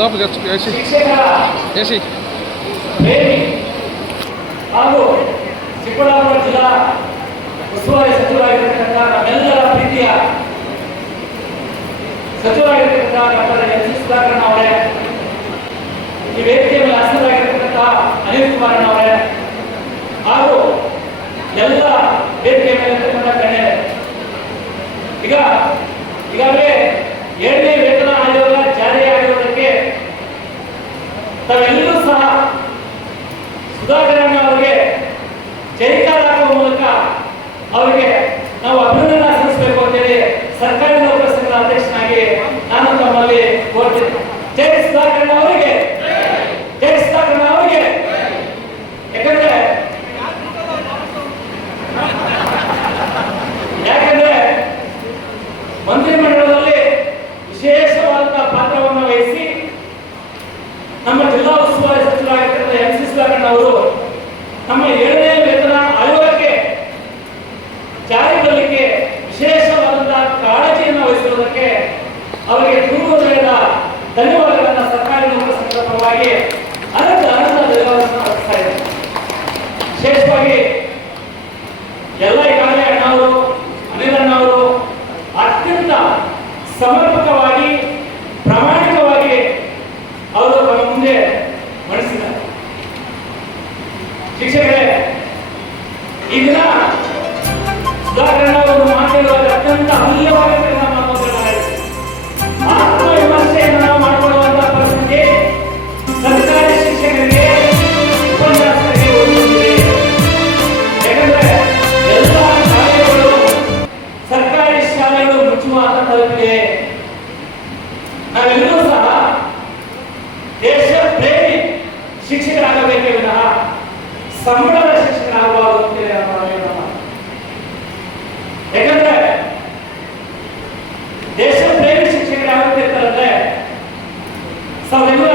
లోపలికి వచ్చి వేసి వేసి ಹಾಗೂ ಚಿಕ್ಕಬಳ್ಳಾಪುರ ಜಿಲ್ಲಾ ಉಸ್ತುವಾರಿ ಸಚಿವರಾಗಿರ್ತಕ್ಕಂಥ ನಮ್ಮೆಲ್ಲರ ಪ್ರೀತಿಯ ಸಚಿವರಾಗಿರ್ತಕ್ಕಂಥ ಡಾಕ್ಟರ್ ಎನ್ ಸಿ ಸುಧಾಕರಣ ಈ ವೇದಿಕೆಯ ಮೇಲೆ ಆಸೀನರಾಗಿರ್ತಕ್ಕಂಥ ಅನಿಲ್ ಕುಮಾರಣ್ಣ ಹಾಗೂ ಎಲ್ಲ ವೇದಿಕೆಯ ಮೇಲೆ ಗಣ್ಯರೇ ಈಗ ಸುಧಾಕರ್ ಅವರಿಗೆ ಜೈಕಾರಾಗುವ ಮೂಲಕ ಅವರಿಗೆ Aduh, 也 ದೇಶ ಪ್ರೇಮಿ ಶಿಕ್ಷಕರು ಯಾವತ್ತಿರ್ತಾರಂದ್ರೆ ಸಾವಿರದ ಇನ್ನೂರ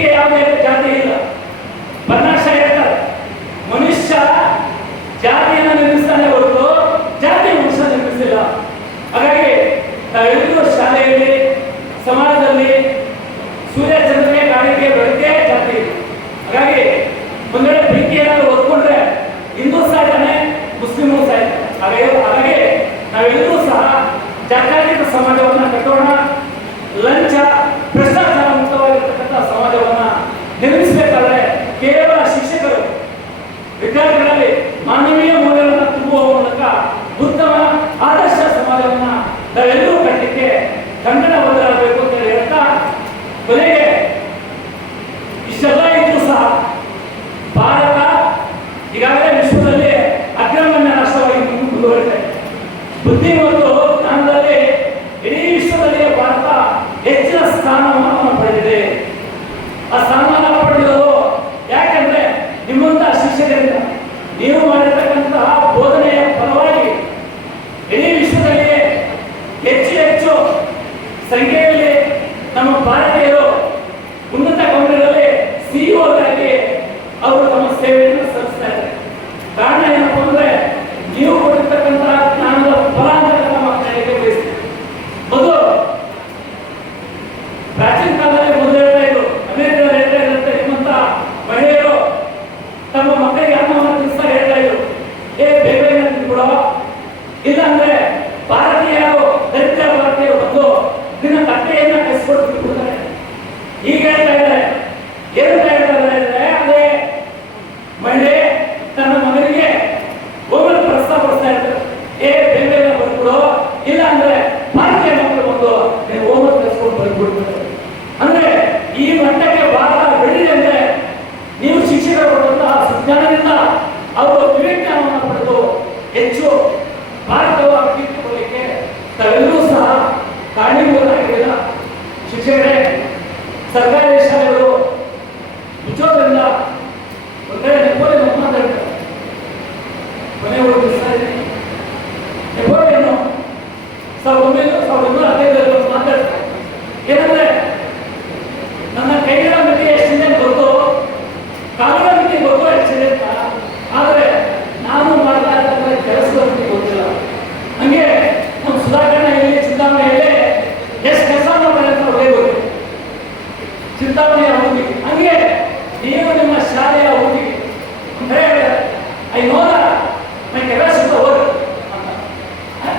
ವ್ಯಕ್ತಿಗೆ ಯಾವ ಜಾತಿ ಇಲ್ಲ. ಪನ್ನಾಶ ಹೇಳ್ತಾರೆ, ಮನುಷ್ಯ ಜಾತಿಯನ್ನು ನಿರ್ಮಿಸ್ತಾನೆ ಹೊರತು ಜಾತಿ ಮನುಷ್ಯ ನಿರ್ಮಿಸಿಲ್ಲ. ಹಾಗಾಗಿ ನಾವೆಲ್ಲರೂ ಶಾಲೆಯಲ್ಲಿ, ಸಮಾಜದಲ್ಲಿ ಸೂರ್ಯ ಚಂದ್ರನೇ ಕಾಣಿಕೆ ಬೆಳಗ್ಗೆ ಜಾತಿ. ಹಾಗಾಗಿ ಒಂದೆಡೆ ಬೆಂಕಿ ಏನಾದ್ರು ಒದ್ಕೊಂಡ್ರೆ ಹಿಂದೂ ಸಾಯ್ತಾನೆ, ಮುಸ್ಲಿಮೂ ಸಾಯ್ತಾನೆ. ಹಾಗಾಗಿ ನಾವೆಲ್ಲರೂ ಸಹ ಜಾತ್ಯಾತೀತ ಸಮಾಜವನ್ನು ಕಟ್ಟೋಣ. ಲಂಚ, ಭ್ರಷ್ಟಾಚಾರ ಸಮಾಜವನ್ನ ನಿರ್ಮಿಸಬೇಕಾದ್ರೆ ಕೇವಲ ಶಿಕ್ಷಕರು, ವಿದ್ಯಾರ್ಥಿಗಳಲ್ಲಿ ಮಾನವೀಯ ಮೌಲ್ಯಗಳನ್ನು ತುಂಬುವ ಮೂಲಕ ಉತ್ತಮ ಆದರ್ಶ ಸಮಾಜವನ್ನು ನಾವೆಲ್ಲರೂ ಕಟ್ಟಲಿಕ್ಕೆ ಖಂಡನ ಬದಲಾಗಬೇಕು ಅಂತ ಹೇಳ್ತಾ ಕೊನೆಗೆ ಇಷ್ಟೆಲ್ಲ ಇದ್ರೂ ಸಹ ಭಾರತ ಈಗಾಗಲೇ ವಿಶ್ವದಲ್ಲಿ ಅಗ್ರಮಾನ್ಯ ರಾಷ್ಟ್ರವಾಗಿ ಮುಂದುವರಿದೆ ಬುದ್ಧಿ ಮತ್ತು ನಮ್ಮ ಭಾರತೀಯರು ಉನ್ನತ ಕಂಪನಿಗಳಲ್ಲಿ ಸಿಇಒದಾಗಿ ಅವರು ತಮ್ಮ ಸೇವೆಯನ್ನು ಸಲ್ಲಿಸ್ತಾ ಇದ್ದಾರೆ. ಕಾರಣ ಏನಪ್ಪ ಅಂದ್ರೆ ನೀವು ಕೊಟ್ಟಿರ್ತಕ್ಕಂತಹ ಜ್ಞಾನದ ಫಲಾಂತರ ನಮ್ಮ ಮಕ್ಕಳಿಗೆ ಬಯಸ್ತೀವಿ ಮೊದಲು ಪ್ರಾಚೀನ ಕಾಲದಲ್ಲಿ ಮೊದಲು ಹೇಳ್ತಾ ಇದ್ರು ಅಮೆರಿಕದಲ್ಲಿ ಹೇಳ್ತಾ ಇದ್ದಂತೆ ನಿಮ್ಮಂತ ಮಹಿಳೆಯರು ತಮ್ಮ ಮಕ್ಕಳಿಗೆ ಅನ್ನವನ್ನು ತಿನ್ನಿಸ್ತಾ ಹೇಳ್ತಾ ಇದ್ರು. ಏ, ಬೇಗ ತಿನ್ಕೊಡೋ ಇಲ್ಲ ಅಂದ್ರೆ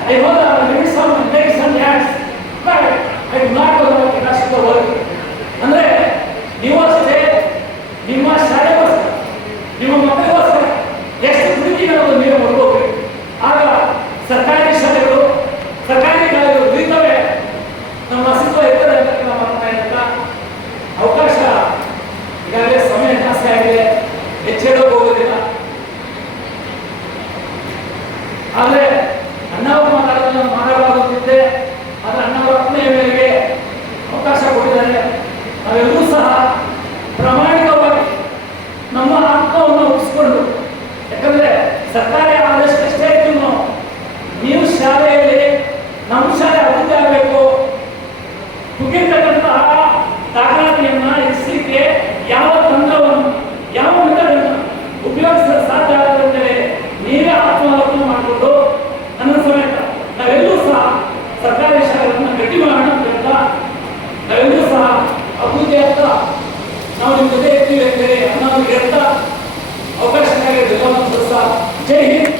Hey, mother, to me some, make some yards. But I do not go to the rest the world. ನಿಮ್ಮ